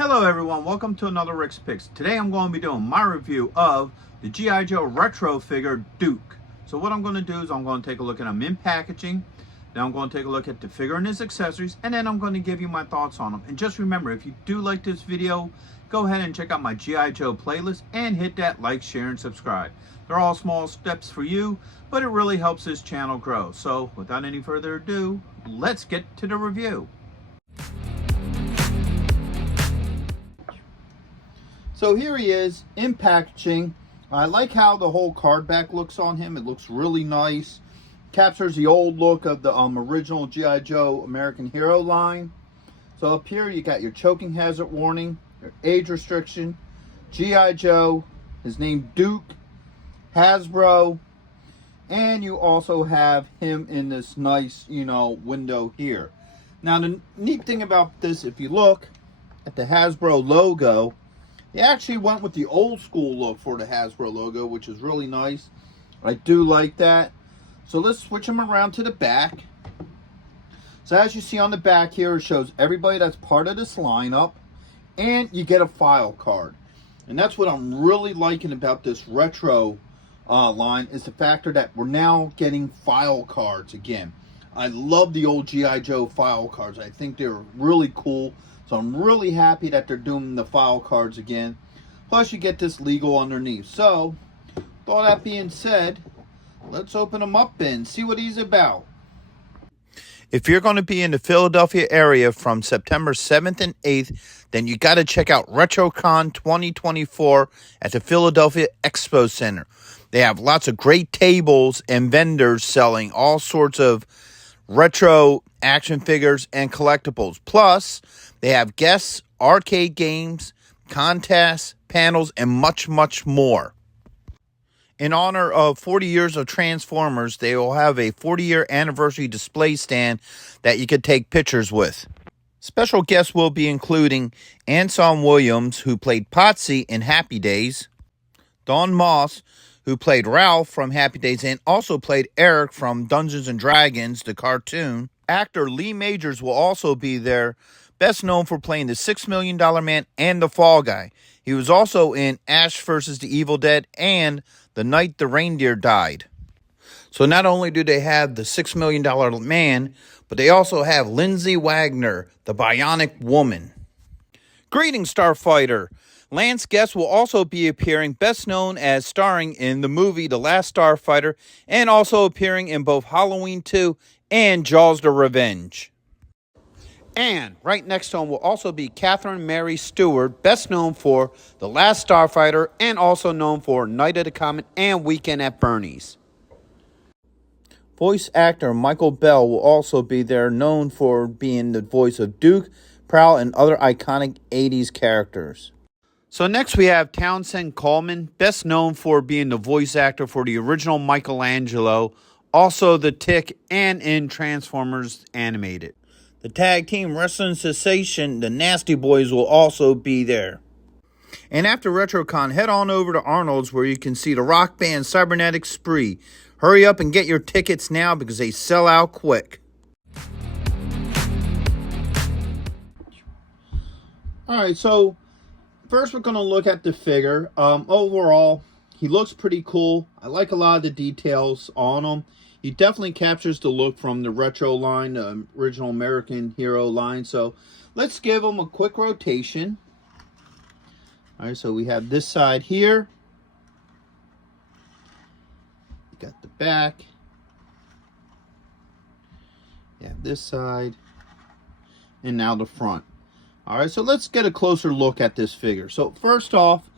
Hello everyone, welcome to another Rick's Picks. Today I'm going to be doing my review of the G.I. Joe retro figure Duke. So what I'm going to do is I'm going to take a look at him in packaging, then I'm going to take a look at the figure and his accessories, and then I'm going to give you my thoughts on him. And just remember, if you do like this video, go ahead and check out my G.I. Joe playlist and hit that like, share, and subscribe. They're all small steps for you, but it really helps this channel grow. So without any further ado, let's get to the review. So here he is in packaging. I like how the whole card back looks on him. It looks really nice. Captures the old look of the original G.I. Joe American Hero line. So up here you got your choking hazard warning, your age restriction, G.I. Joe, his name Duke, Hasbro, and you also have him in this nice, window here. Now the neat thing about this, if you look at the Hasbro logo, they actually went with the old school look for the Hasbro logo, which is really nice. I do like that. So let's switch them around to the back. So as you see on the back here, it shows everybody that's part of this lineup, and you get a file card. And that's what I'm really liking about this retro line, is the factor that we're now getting file cards again. I love the old G.I. Joe file cards. I think they're really cool. So I'm really happy that they're doing the file cards again. Plus you get this legal underneath. So, with all that being said, let's open him up and see what he's about. If you're going to be in the Philadelphia area from September 7th and 8th, then you got to check out RetroCon 2024 at the Philadelphia Expo Center. They have lots of great tables and vendors selling all sorts of retro action figures and collectibles. Plus, they have guests, arcade games, contests, panels, and much, much more. In honor of 40 years of Transformers, they will have a 40-year anniversary display stand that you could take pictures with. Special guests will be including Anson Williams, who played Potsy in Happy Days, Don Moss, who played Ralph from Happy Days and also played Eric from Dungeons & Dragons, the cartoon. Actor Lee Majors will also be there, best known for playing the $6 Million Man and the Fall Guy. He was also in Ash vs. the Evil Dead and The Night the Reindeer Died. So not only do they have the $6 Million Man, but they also have Lindsay Wagner, the Bionic Woman. Greetings, Starfighter! Lance Guest will also be appearing, best known as starring in the movie The Last Starfighter, and also appearing in both Halloween 2 and Jaws the Revenge. And right next to him will also be Catherine Mary Stewart, best known for The Last Starfighter and also known for Night of the Comet and Weekend at Bernie's. Voice actor Michael Bell will also be there, known for being the voice of Duke, Prowl, and other iconic 80s characters. So next we have Townsend Coleman, best known for being the voice actor for the original Michelangelo, also the Tick, and in Transformers Animated. The tag team wrestling sensation, the Nasty Boys, will also be there. And after RetroCon, head on over to Arnold's where you can see the rock band Cybernetic Spree. Hurry up and get your tickets now because they sell out quick. Alright, so first we're going to look at the figure. Overall, he looks pretty cool. I like a lot of the details on him. He definitely captures the look from the retro line, the original American Hero line. So let's give him a quick rotation. Alright, so we have this side here. Got the back. You have this side. And now the front. Alright, so let's get a closer look at this figure. So first off,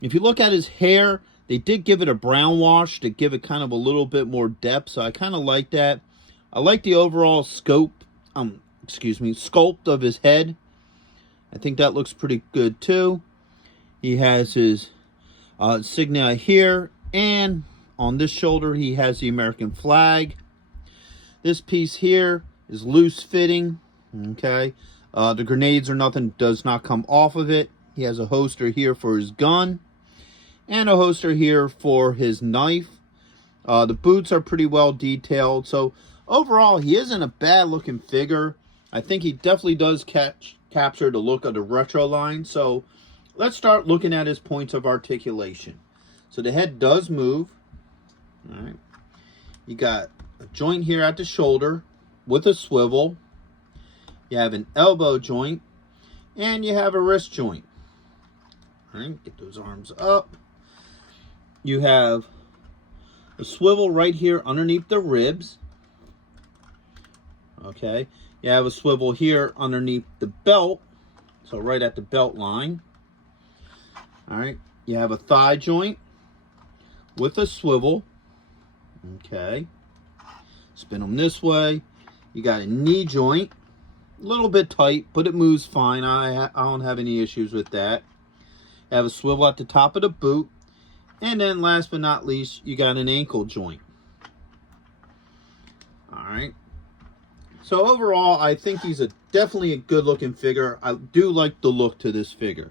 if you look at his hair, they did give it a brown wash to give it kind of a little bit more depth. So I kind of like that. I like the overall sculpt of his head. I think that looks pretty good too. He has his insignia here, and on this shoulder he has the American flag. This piece here is loose fitting. Okay. The grenades or nothing does not come off of it. He has a holster here for his gun and a holster here for his knife. The boots are pretty well detailed. So overall, he isn't a bad looking figure. I think he definitely does capture the look of the retro line. So let's start looking at his points of articulation. So the head does move. All right. You got a joint here at the shoulder with a swivel. You have an elbow joint, and you have a wrist joint. All right, get those arms up. You have a swivel right here underneath the ribs. Okay, you have a swivel here underneath the belt, so right at the belt line. All right, you have a thigh joint with a swivel. Okay, spin them this way. You got a knee joint, a little bit tight, but it moves fine. I don't have any issues with that. You have a swivel at the top of the boot, and then last but not least, you got an ankle joint. All right. So overall, I think he's definitely a good looking figure. I do like the look to this figure.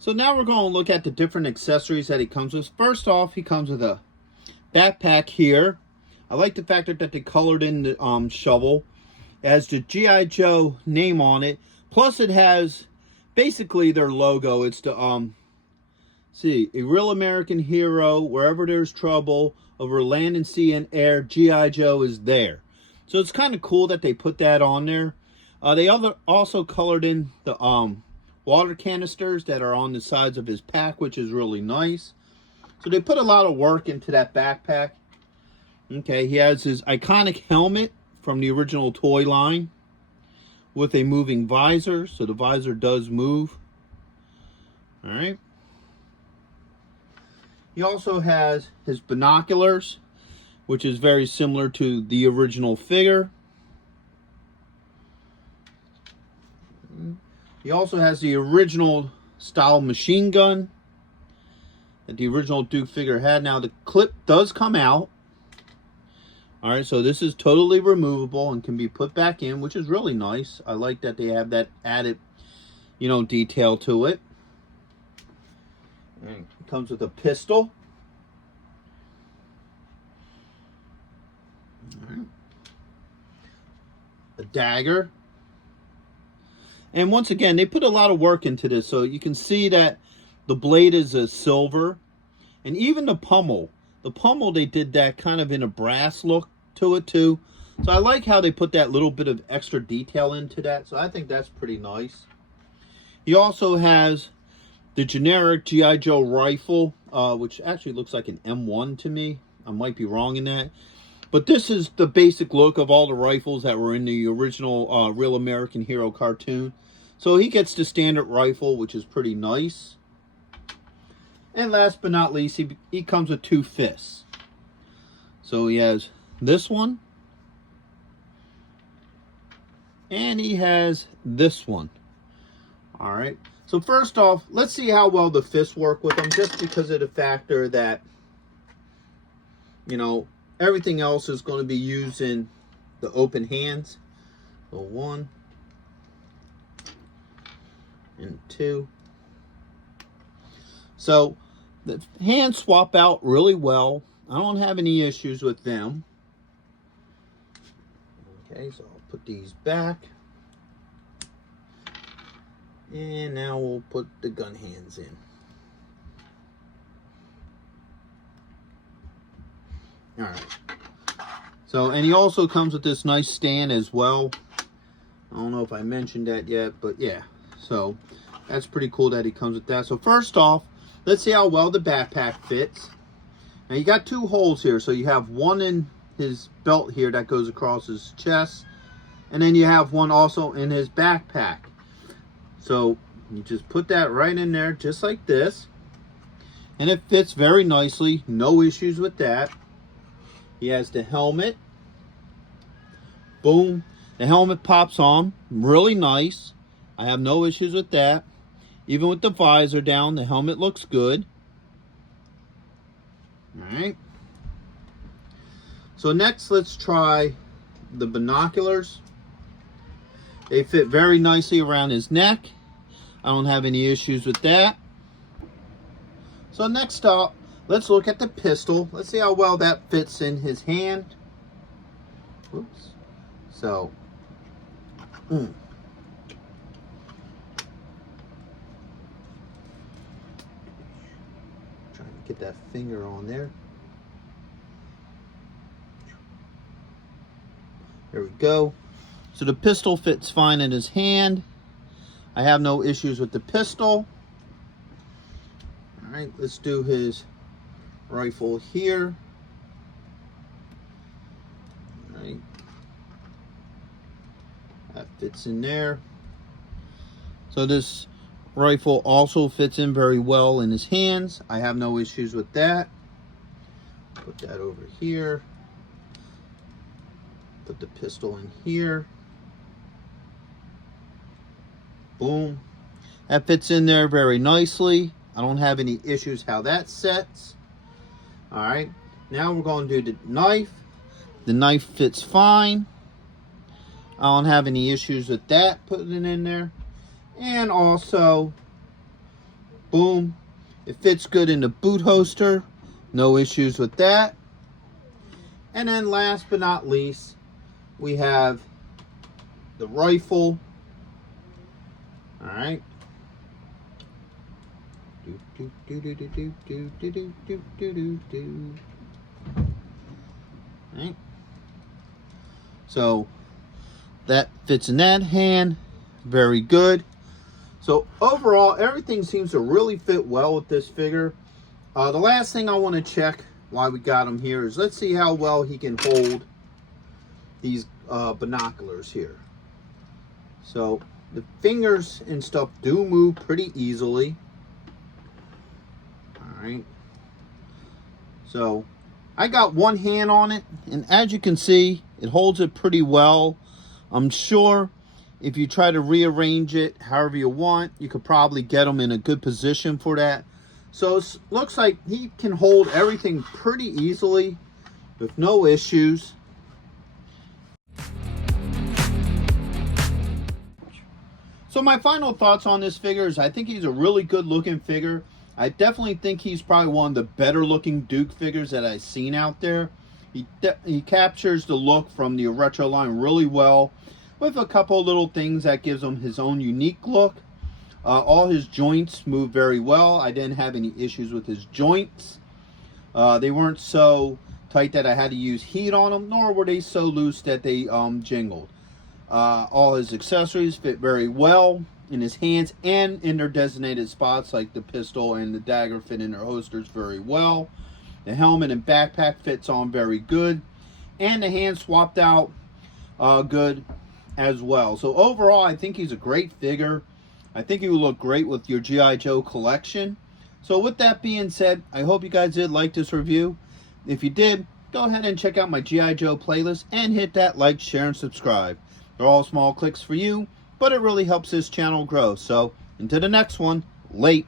So now we're going to look at the different accessories that he comes with. First off, he comes with a backpack here. I like the fact that they colored in the shovel. It has the G.I. Joe name on it. Plus it has basically their logo. It's the, a real American hero. Wherever there's trouble, over land and sea and air, G.I. Joe is there. So it's kind of cool that they put that on there. They also colored in the water canisters that are on the sides of his pack, which is really nice. So they put a lot of work into that backpack. Okay, he has his iconic helmet from the original toy line with a moving visor, so the visor does move. All right. He also has his binoculars, which is very similar to the original figure. He also has the original style machine gun that the original Duke figure had. Now the clip does come out. All right, so this is totally removable and can be put back in, which is really nice. I like that they have that added, detail to it. And it comes with a pistol. All right. A dagger. And once again, they put a lot of work into this. So you can see that the blade is a silver. And even the pummel. The pummel, they did that kind of in a brass look to it too. So I like how they put that little bit of extra detail into that. So I think that's pretty nice. He also has the generic G.I. Joe rifle, which actually looks like an M1 to me. I might be wrong in that. But this is the basic look of all the rifles that were in the original Real American Hero cartoon. So he gets the standard rifle, which is pretty nice. And last but not least, he comes with two fists. So he has this one. And he has this one. All right. So first off, let's see how well the fists work with him, just because of the factor that, everything else is going to be using the open hands. So 1 and 2. So the hands swap out really well. I don't have any issues with them. Okay, so I'll put these back. And now we'll put the gun hands in. All right. So, and he also comes with this nice stand as well. I don't know if I mentioned that yet, but yeah. So, that's pretty cool that he comes with that. So, first off, let's see how well the backpack fits. Now, you got two holes here. So, you have one in his belt here that goes across his chest. And then you have one also in his backpack. So, you just put that right in there, just like this. And it fits very nicely. No issues with that. He has the helmet. Boom. The helmet pops on. Really nice. I have no issues with that. Even with the visor down, the helmet looks good. Alright. So next, let's try the binoculars. They fit very nicely around his neck. I don't have any issues with that. So next up, let's look at the pistol. Let's see how well that fits in his hand. Oops. So, trying to get that finger on there. There we go. So the pistol fits fine in his hand. I have no issues with the pistol. All right, let's do his rifle here. All right. That fits in there. So this rifle also fits in very well in his hands. I have no issues with that. Put that over here. Put the pistol in here. Boom. That fits in there very nicely. I don't have any issues how that sets. All right. Now we're going to do the knife. The knife fits fine. I don't have any issues with that, putting it in there. And also, boom, it fits good in the boot holster. No issues with that. And then last but not least, we have the rifle. All right. All right. So that fits in that hand. Very good. So overall, everything seems to really fit well with this figure. The last thing I want to check while we got him here is let's see how well he can hold these binoculars here. So the fingers and stuff do move pretty easily. All right. So I got one hand on it, and as you can see, it holds it pretty well. I'm sure if you try to rearrange it however you want, you could probably get them in a good position for that. So it looks like he can hold everything pretty easily with no issues. So my final thoughts on this figure is I think he's a really good looking figure. I definitely think he's probably one of the better looking Duke figures that I've seen out there. He captures the look from the retro line really well, with a couple little things that gives him his own unique look. All his joints move very well. I didn't have any issues with his joints. They weren't so tight that I had to use heat on them, nor were they so loose that they jingled. All his accessories fit very well in his hands and in their designated spots, like the pistol and the dagger fit in their holsters very well. The helmet and backpack fits on very good, and the hand swapped out good as well. So overall, I think he's a great figure. I think he will look great with your G.I. Joe collection. So with that being said, I hope you guys did like this review. If you did, go ahead and check out my G.I. Joe playlist and hit that like, share, and subscribe. They're all small clicks for you, but it really helps this channel grow. So until the next one, late.